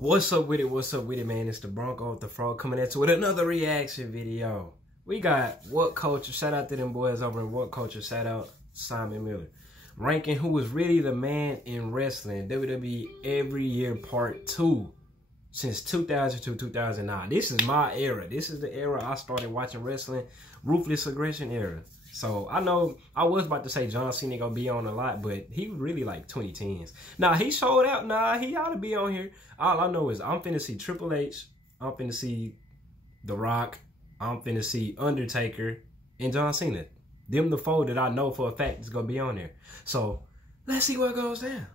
What's up with it? What's up with it, man? It's the Bronco with the Frog coming at you with another reaction video. We got What Culture. Shout out to them boys over in What Culture. Shout out Simon Miller. Ranking who was really the man in wrestling. WWE Every Year Part 2. Since 2000 to 2009. This is my era. This is the era I started watching wrestling. Ruthless Aggression era. So I know I was about to say John Cena gonna be on a lot, but he was really like 2010s. Nah, he showed out. Nah, he ought to be on here. All I know is I'm finna see Triple H. I'm finna see The Rock. I'm finna see Undertaker and John Cena. Them the four that I know for a fact is gonna be on there. So let's see what goes down.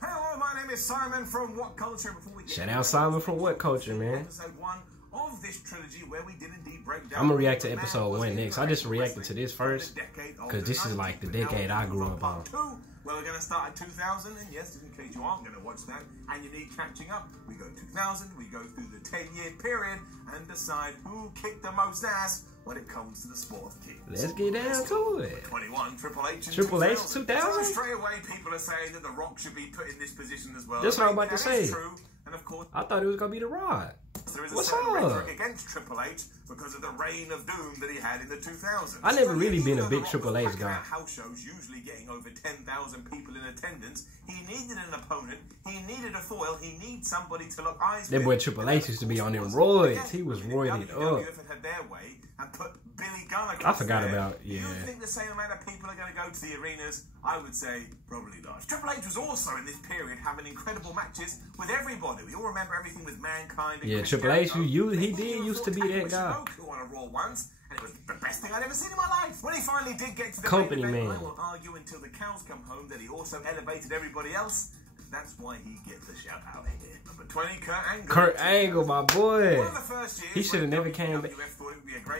Hello, my name is Simon from What Culture. Before we Shout out Simon from What Culture, man. Episode 1 of this trilogy where we did indeed break down. I'm gonna react to episode 1 next. I just reacted to this first because this is like the decade I grew up on. Well, we're going to start at 2000, and yes, in case you aren't going to watch that and you need catching up, we go 2000, we go through the 10-year period and decide who kicked the most ass when it comes to the sport of kicks. Let's get down to it. 21, Triple H in 2000? So straight away, people are saying that The Rock should be put in this position as well. That's what I'm about to say. True. And of course, I thought it was going to be The Rock. There is a certain rhetoric against Triple H because of the reign of doom that he had in the 2000s. I never really been a big Triple H guy. House shows usually getting over 10,000 people in attendance. He needed an opponent. He needed a foil. He needs somebody to lock eyes with. That boy Triple H used to be on them roids. He was roided up. If it had their way and put Billy Gunn I forgot about, yeah. You think the same amount of people are going to go to the arenas? I would say probably not. Triple H was also in this period having incredible matches with everybody. We all remember everything with Mankind. And yeah, Triple H, he did used to be that guy. On a Raw once, and it was the best thing I'd ever seen in my life. When he finally did get to the company main event, man, I will argue until the cows come home that he also elevated everybody else. That's why he gets a shout out here. Number 20, Kurt Angle. Kurt Angle, my boy. One of the first years he should have never came back.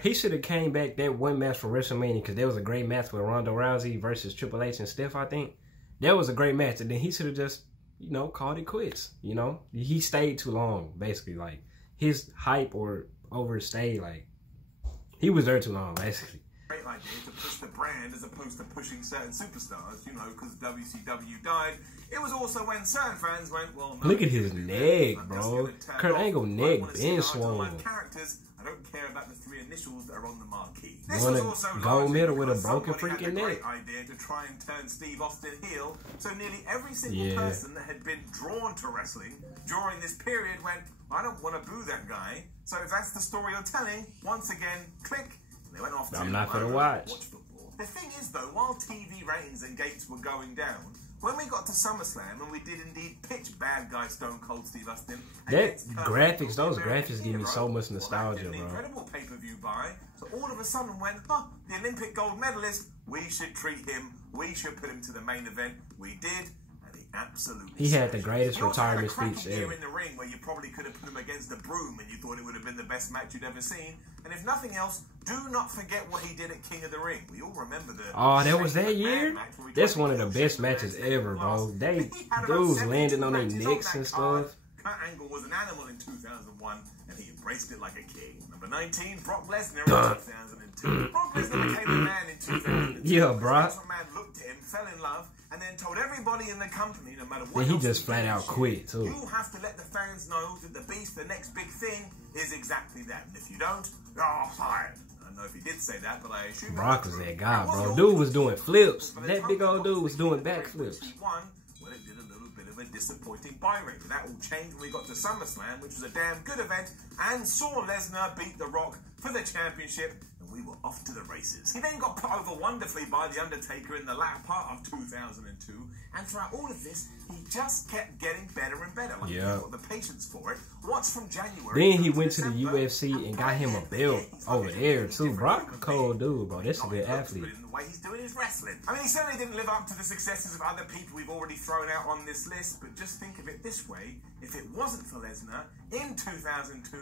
He should have came back that one match for WrestleMania because there was a great match with Ronda Rousey versus Triple H and Steph, I think. That was a great match, and then he should have just, you know, called it quits. You know, he stayed too long, basically. Like his hype or overstayed, like he was there too long, basically. Great idea to push the brand as opposed to pushing certain superstars, you know, because WCW died. It was also when certain fans went, well, no, look at his neck, bro. Kurt Angle neck been swollen. Characters, I don't care about the 3 initials that are on the marquee. Won a gold medal with a broken freaking neck. Great idea to try and turn Steve Austin heel. So nearly every single person that had been drawn to wrestling during this period went, I don't want to boo that guy. So if that's the story you're telling, once again, click. They went off to I'm not gonna watch football. The thing is, though, while TV ratings and gates were going down, when we got to SummerSlam and we did indeed pitch bad guy Stone Cold Steve Austin, that graphics, those graphics give me so much nostalgia, bro. An incredible pay-per-view buy. So all of a sudden went, oh, the Olympic gold medalist, we should treat him. We should put him to the main event. We did. Absolutely. He had the greatest retirement speech ever. In the ring where you probably could have put him against the Broom and you thought it would have been the best match you'd ever seen. And if nothing else, do not forget what he did at King of the Ring. We all remember the that was that year? That's one of the best matches ever, bro. They dudes landing on their necks and stuff. Kurt Angle was an animal in 2001 and he embraced it like a king. Number 19, Brock Lesnar in 2002. Brock Lesnar became a man in 2002. Yeah, bro. Man looked at him, fell in love, and then told everybody in the company, no matter what. Then he just flat out quit too. You have to let the fans know that the Beast, the next big thing, is exactly that. And if you don't, you're fired. I don't know if he did say that, but I assume Brock was that guy, bro. Dude was doing flips. That big old dude was doing backflips. Well, it did a little bit of a disappointing buy rate, but that all changed when we got to SummerSlam, which was a damn good event, and saw Lesnar beat The Rock for the championship. We were off to the races. He then got put over wonderfully by The Undertaker in the latter part of 2002, and throughout all of this, he just kept getting better and better. Like he got the patience for it. What's from January? Then he went to the UFC and got him a belt over there too. Brock a cold dude, bro. That's a good athlete. The way he's doing his wrestling. I mean, he certainly didn't live up to the successes of other people we've already thrown out on this list, but just think of it this way: if it wasn't for Lesnar in 2002.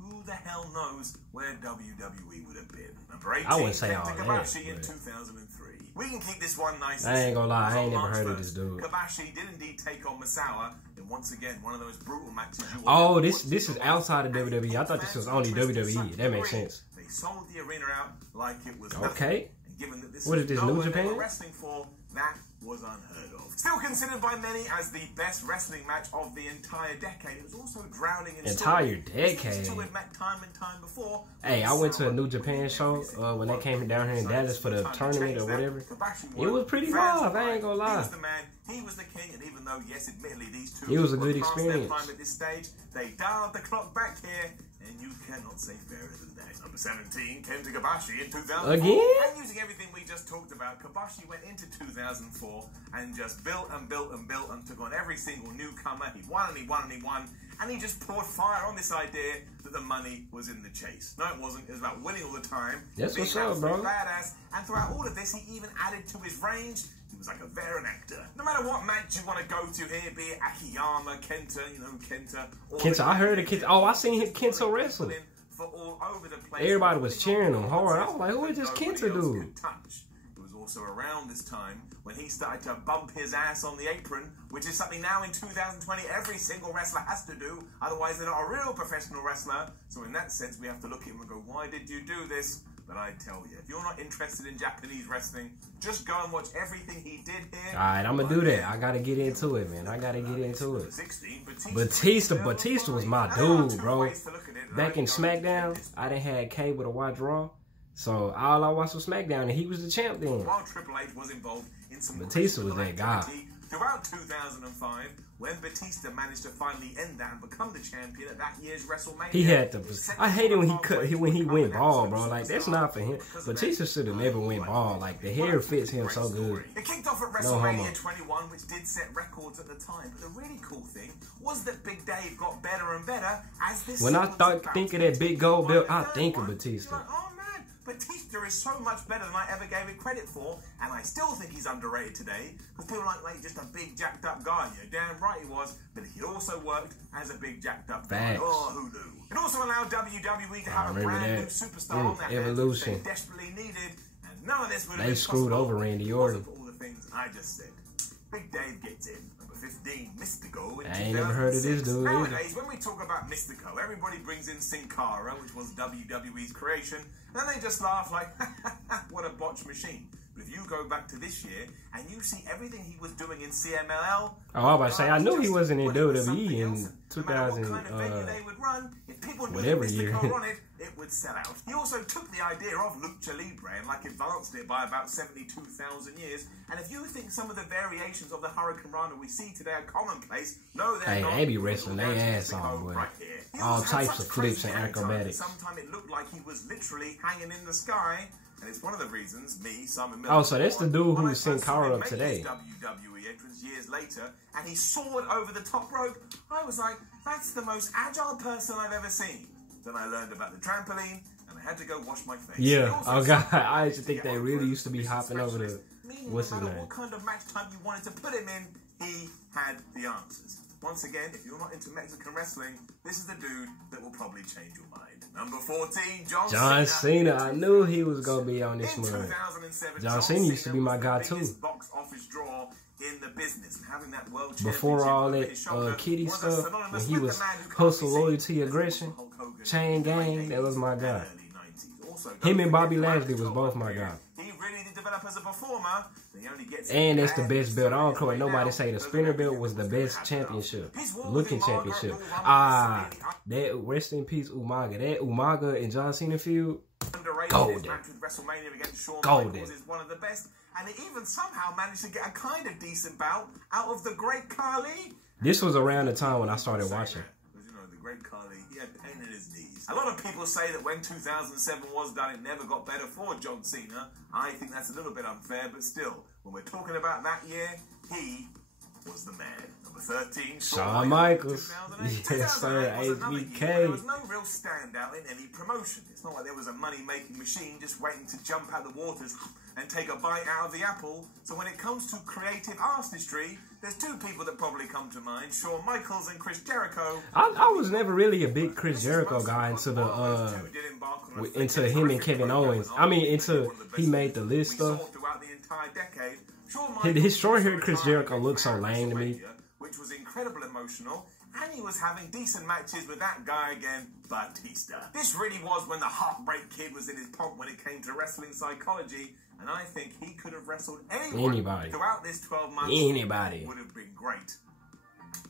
Who the hell knows where WWE would have been? Number 18, I wouldn't say all that. Kabashi in 2003. We can keep this one nice. I ain't gonna lie, I ain't never heard of this dude. Kabashi did indeed take on Misawa in once again one of those brutal matches. Oh, this is outside of WWE. I thought this was only WWE. That makes sense. They sold the arena out like it was okay. And given that this what is this, New Japan? wrestling for, that was unheard of. Still considered by many as the best wrestling match of the entire decade, it was also drowning in entire decade. We've met time and time before. Hey, I went to a New Japan show when they came down here in Dallas for the tournament or whatever. It was pretty wild, I ain't gonna lie. He was the man, he was the king, and even though, yes, admittedly, these two it was a good past their experience. prime at this stage, they dialed the clock back here, and you cannot say fairer than that. Number 17, Kenta Kobashi in 2004. Again? And using everything we just talked about, Kobashi went into 2004 and just built and built and built and took on every single newcomer. He won and he won and he won. And he just poured fire on this idea that the money was in the chase. No, it wasn't. It was about winning all the time. That's what's up, bro. Badass. And throughout all of this, he even added to his range. He was like a veteran actor. No matter what match you want to go to here, be it Akiyama, Kenta, you know, Kenta. Kenta, I heard of Kenta. Oh, I seen him Kenta wrestle. For all over the place. Everybody was cheering him hard. I was like, who is this Kenta dude? It was also around this time when he started to bump his ass on the apron, which is something now in 2020 every single wrestler has to do. Otherwise, they're not a real professional wrestler. So in that sense, we have to look at him and go, why did you do this? But I tell you, if you're not interested in Japanese wrestling, just go and watch everything he did here. Alright, I'm gonna do that. I gotta get into it, man. I gotta get into it. Batista was my dude, bro. Back in SmackDown, I done had cable to watch Raw. So all I watched was SmackDown, and he was the champ then. While Triple H was involved in some Batista was that guy. Throughout 2005, when Batista managed to finally end that and become the champion at that year's WrestleMania, he had to. I hated when he went bald, bro. Like that's not for him. Batista should have never went bald. Like the hair fits him so good. It kicked off at WrestleMania 21, which did set records at the time. But the really cool thing was that Big Dave got better and better as this. When I think of that big gold belt, I think of Batista. Batista is so much better than I ever gave it credit for, and I still think he's underrated today, because people are like, just a big jacked up guy. Yeah, damn right he was, but he also worked as a big jacked up guy. Oh, who knew? It also allowed WWE to have a brand new superstar on their hands they desperately needed, and none of this would have been possible. They screwed over Randy Orton. For all the things I just said. Big Dave gets in. Number 15, Mystico. I ain't never heard of this dude. Nowadays, when we talk about Mystico, everybody brings in Sin Cara, which was WWE's creation, and then they just laugh like, what a botch machine. But if you go back to this year and you see everything he was doing in CMLL, oh, I was about to say, I knew he wasn't in WWE in 2000, whatever year. It would sell out. He also took the idea of Lucha Libre and advanced it by about 72,000 years. And if you think some of the variations of the Hurricane Rana we see today are commonplace, no, they're not. They be wrestling their ass off, boy. Right, all types of flips and acrobatics. Sometimes it looked like he was literally hanging in the sky. And it's one of the reasons Simon Miller. Oh, so that's the dude who Sin Cara up today. WWE entrance years later, and he soared over the top rope. I was like, that's the most agile person I've ever seen. Then I learned about the trampoline, and I had to go wash my face. Yeah, oh god, I used to think they really used to be hopping over the. What's his name? What kind of match time you wanted to put him in, he had the answers. Once again, if you're not into Mexican wrestling, this is the dude that will probably change your mind. Number 14, John Cena. I knew he was gonna be on this one. John Cena used to be my guy too. Box office draw in the business, and having that world before all that kitty stuff, when he was hustle, loyalty, aggression, chain gang, that was my guy. Him and Bobby Lashley was both my guy. He really did develop as a performer. And that's the best belt. I don't care what nobody say. The spinner belt was the best championship, looking championship. Ah, that rest in peace Umaga. That Umaga and John Cena feud, golden. Golden. Is one of the best, and it even somehow managed to get a kind of decent bout out of the Great Khali. This was around the time when I started watching. You know, the Great Khali, he had pain in his knees. A lot of people say that when 2007 was done, it never got better for John Cena. I think that's a little bit unfair, but still, when we're talking about that year, he was the man. Number 13, Shawn Michaels. Yes, sir, HBK. There was no real standout in any promotion. It's not like there was a money-making machine just waiting to jump out the waters and take a bite out of the apple. So when it comes to creative artistry, there's two people that probably come to mind: Shawn Michaels and Chris Jericho. I was never really a big Chris Jericho guy until into him and Kevin Owens. I mean, until he made the list stuff. His short-haired Chris Jericho looked so lame to me. Which was incredibly emotional, and he was having decent matches with that guy again, Batista. This really was when the Heartbreak Kid was in his pomp when it came to wrestling psychology, and I think he could have wrestled anybody throughout this 12 months. Anybody would have been great.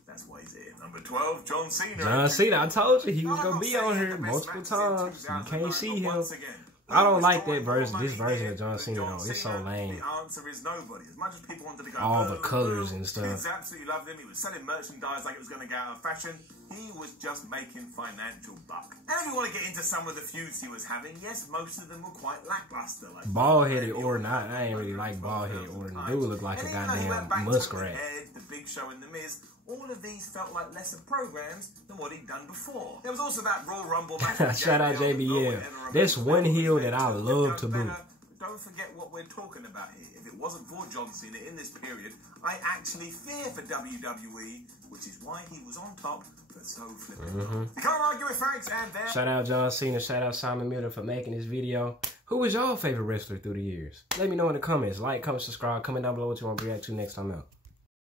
That's why he's here. Number 12, John Cena. John Cena, I told you he was gonna be on here multiple times. You can't see him. I don't like that version. This version of John Cena though, it's so lame. The answer is nobody. As much as people wanted to go, all the colors and stuff. Kids absolutely loved him. He was selling merchandise like it was going to get out of fashion. He was just making financial buck. And if you want to get into some of the feuds he was having, yes, most of them were quite lackluster. Like bald-headed Orton, I ain't really like bald-headed Orton. The dude look like a goddamn muskrat. The Big Show and The Miz. All of these felt like lesser programs than what he'd done before. There was also that Royal Rumble match. Shout out JBL. There's one heel that I love to boot. Don't forget what we're talking about here. If it wasn't for John Cena in this period, I actually fear for WWE, which is why he was on top for so flipping long. You can't argue with facts, and there. Shout out John Cena. Shout out Simon Miller for making this video. Who was your favorite wrestler through the years? Let me know in the comments. Like, comment, subscribe. Comment down below what you want to react to next time out.